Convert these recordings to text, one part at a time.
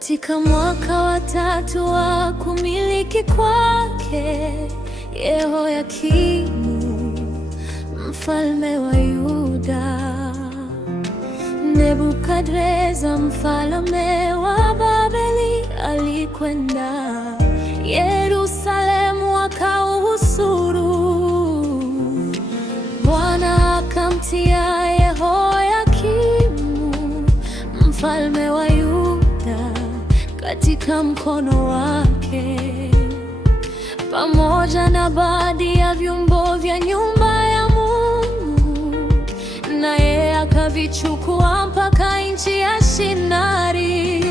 Katika mwaka wa 3 wa kumiliki kwake Yehoyakimu mfalme wa Yuda, Nebukadreza mfalme wa Babeli alikwenda Yerusalemu akauhusuru. Bwana akamtia Yehoyakimu mfalme wa Yuda katika mkono wake, pamoja na baadhi ya vyombo vya nyumba ya Mungu, naye akavichukua mpaka nchi ya Shinari,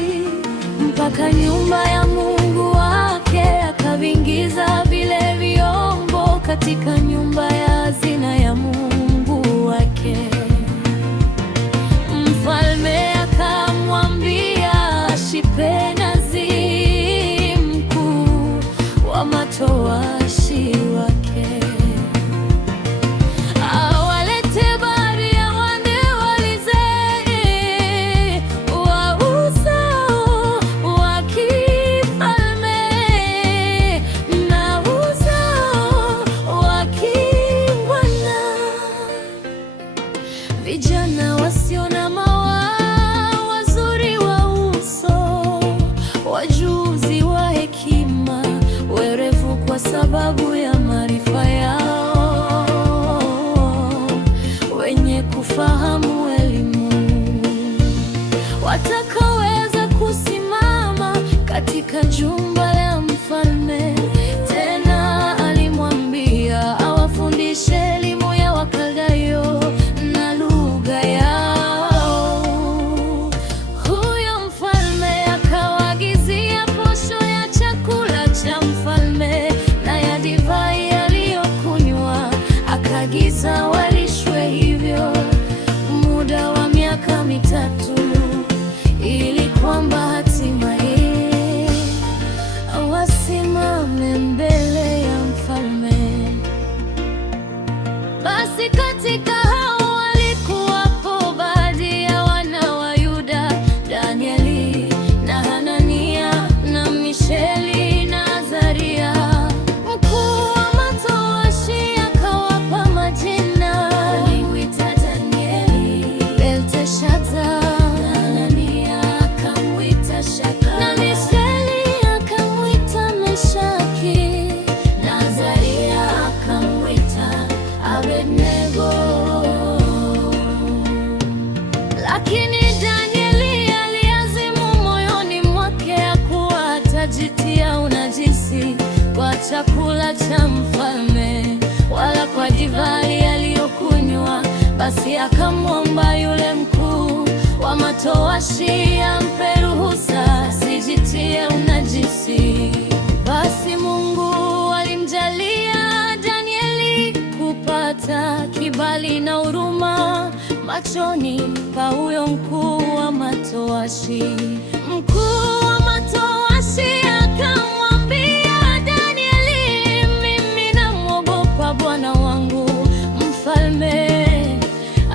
mpaka nyumba ya Mungu wake, akaviingiza vile vyombo katika nyumba ya hazina ya Mungu wake. Mfalme akamwambia Ashpenazi, mkuu wa matowashi wake, awalete baadhi ya wazee wa uzao wa kifalme na uzao wa kibwana, vijana wasio na mawaa, wazuri wa uso, wajuzi wa hekima, werevu kwa sababu ya maarifa yao, wenye kufahamu elimu, watakaoweza kusimama katika jumba la mfalme. Tena alimwambia awafundishe elimu ya Wakaldayo na lugha yao. Huyo mfalme akawaagizia posho ya chakula cha mfalme na ya divai aliyokunywa, akaagiza walishwe hivyo muda wa miaka 3, ili kwamba hatimaye wasimame mbele ya mfalme. Basi katika hao walikuwapo baadhi ya wana wa Yuda, Danieli na Hanania na Mishaeli na Azaria. Mkuu wa matowashi akawapa majina: alimwita Danieli Belteshaza, na Hanania akamwita Shadraka, na Mishaeli akamwita Meshaki, na Azaria akamwita Abednego. Lakini Danieli aliazimu moyoni mwake ya kuwa atajitia unajisi kwa chakula cha mfalme, wala kwa divai aliyokunywa. Basi akamwomba yule mkuu wa matowashi ampe ruhusa asijitie unajisi. Basi Mungu alimjalia Danieli kupata kibali na huruma machoni pa huyo mkuu wa matowashi. Mkuu wa matowashi akamwambia Danieli, mimi namwogopa bwana wangu mfalme,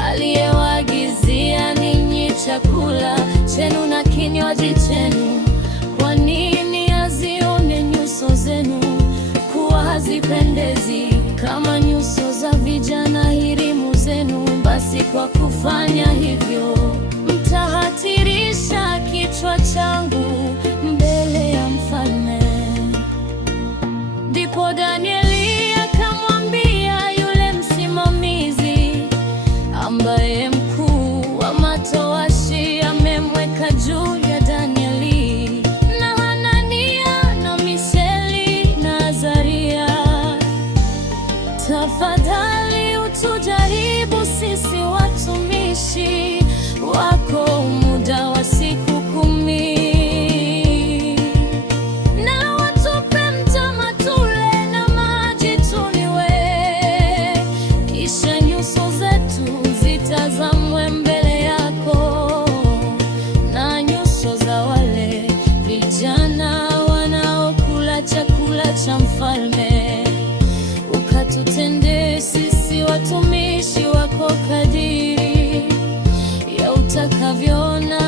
aliyewaagizia ninyi chakula chenu na kinywaji chenu. Kwa nini azione nyuso zenu kuwa hazipendezi kama nyuso za vijana hirimu zenu? Basi kwa kufanya hivyo mtahatirisha kichwa changu mbele ya mfalme. Ndipo Danieli akamwambia yule msimamizi ambaye mkuu wa matowashi amemweka juu ya Danieli na Hanania na Mishaeli na Azaria, tafadhali utujaribu sisi watumishi wako muda wa siku 10, na watupe mtama tule na maji tunywe, kisha nyuso zetu zitazamwe mbele yako na nyuso za wale vijana wanaokula chakula cha mfalme, ukatutendee sisi watumishi wako kadiri ya utakavyoona.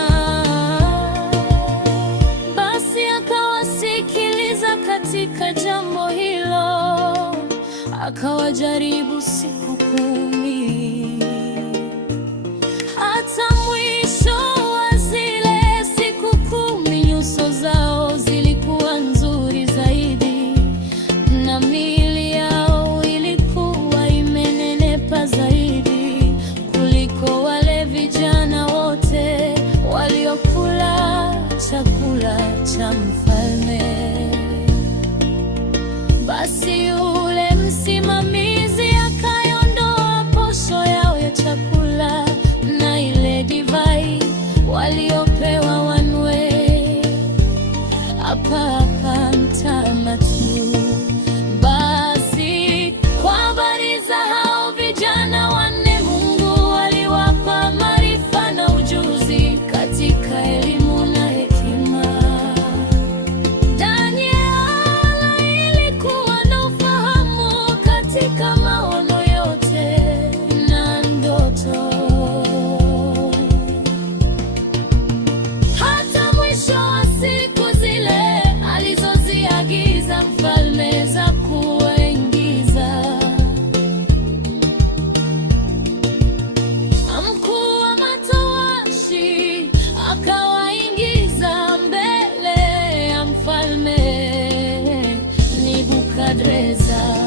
akawajaribu siku 10. Hata mwisho wa zile siku 10 nyuso zao zilikuwa nzuri zaidi, na miili yao ilikuwa imenenepa zaidi kuliko wale vijana wote waliokula chakula cha mfalme. Basi yule msimamizi akaiondoa posho yao ya chakula na ile divai waliopewa wanywe hapa mtama tu. Basi kwa habari za hao vijana wanne, Mungu aliwapa maarifa na ujuzi katika elimu na hekima. Danieli ilikuwa na ufahamu katika maono yote na ndoto. Hata mwisho wa siku zile alizoziagiza mfalme za kuwaingiza, mkuu wa matowashi akawaingiza mbele ya mfalme Nebukadreza.